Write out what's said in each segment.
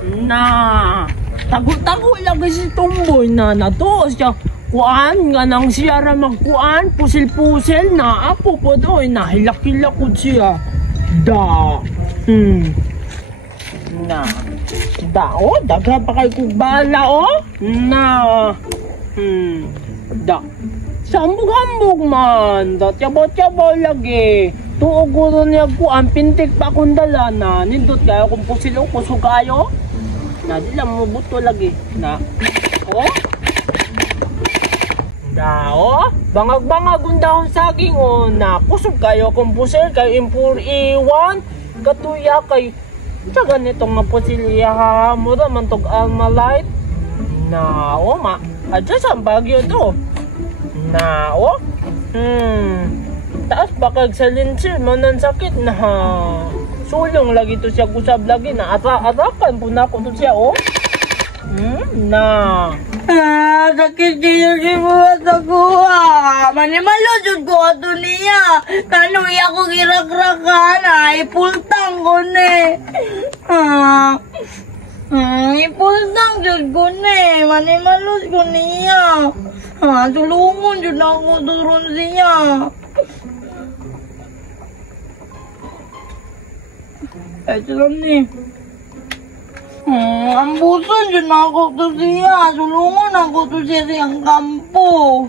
Na tago-tago lagi si Tumboy na nato siya kuan nga nang siya ra magkuan pusil-pusil na apo po doy na hilak-hilak ko siya da na da o dagha pa kay kog bala o na da sambog-hambog man da tiyabo-tiyabo lagi tuog ko niya kuan pintik pa kung dala na nindot kayo kung pusil o kusog kayo na di lang mabuto lagi na o dao, bangag-bangag undahon saging o na kusog kayo kung pusil kayo impur iwan katuya kay sa ganitong mapusil iya mura man tog Almalite na o ma adjust ang bagyo to na o taas bakag sa linsil manan sakit na sulong lagi to siya kusab lagi na arakan po na ko to siya o na sakit din yung buhat ako manimalodod ko ato niya kanoy ako girak-rakan ipultang ko ne ipultang jud ko ne manimalod ko niya tulungon jud ako turon siya ito lang ni ambusan dyan ako to siya. Sulungan ako to siya siyang kampo.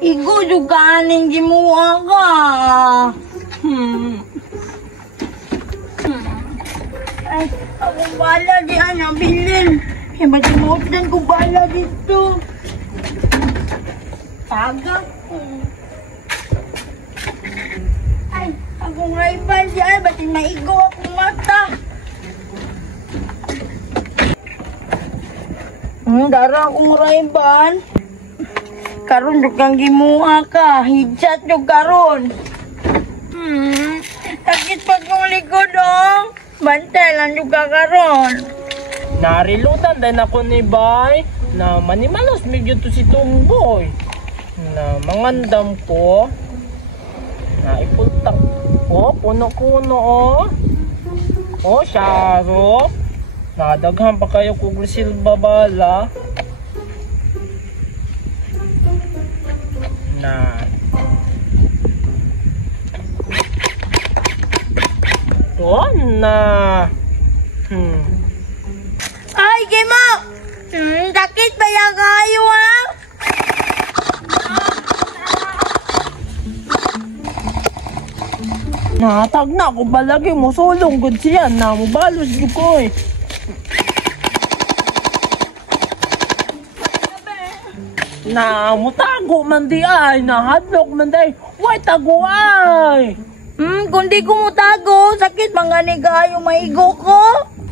Igo juga aning gimuha ka. Ay, akong bala di ana bilin. Ba't inuutan ko bala dito? Tagak. Ay, akong rival siya. Ba't maigo akong mata? Dara akong rival. Karon yung kang gimuha ka. Hijat yung karon. Sakit pa kong likod oh. Bantay lang yung karon. Narilutan din ako ni Bay na manimalos medyo to si Tumboy na mangandam ko na ipultak o puno-puno o syaro nadaghan pa kayo kung silba bala na o na Ay, Gimo! Sakit ba yan kayo, ha? Natag na ako balagi mo sulong gud siya na mubalos gyud ko eh. Na mutago man di ay nahadlok man day. Way tago ay. Kundi ko mutago, sakit bang gani kayo maigo ko?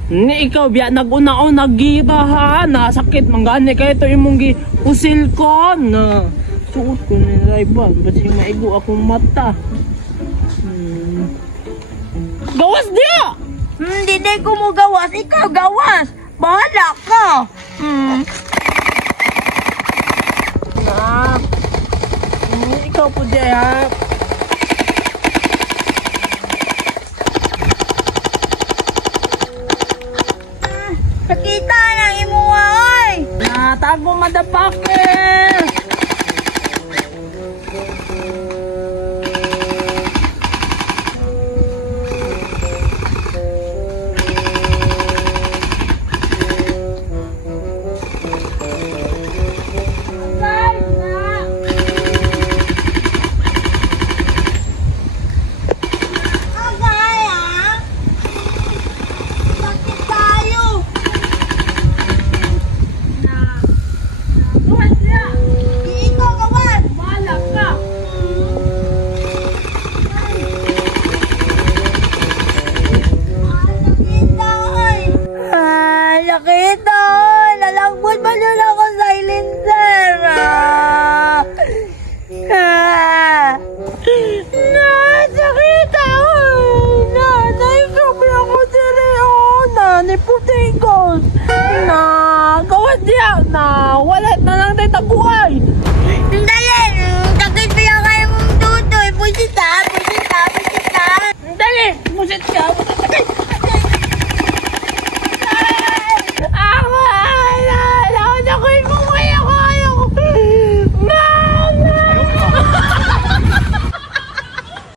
Ni ikaw biya nag-unao nag-giba ha, nasakit manggani kayo ito imong usil ko na suot ko ni rival, ba't maigo akong mata. Gawas dia! Hindi ko mo gawas, ikaw gawas, bahala ka. Ikaw po dia ha. Sakita ng imuha, oy! Natago madapake! Na wala na lang tayo taguay. Dali, takit pa yung kaya mong tutoy. Pusita. Dali, pusit ka.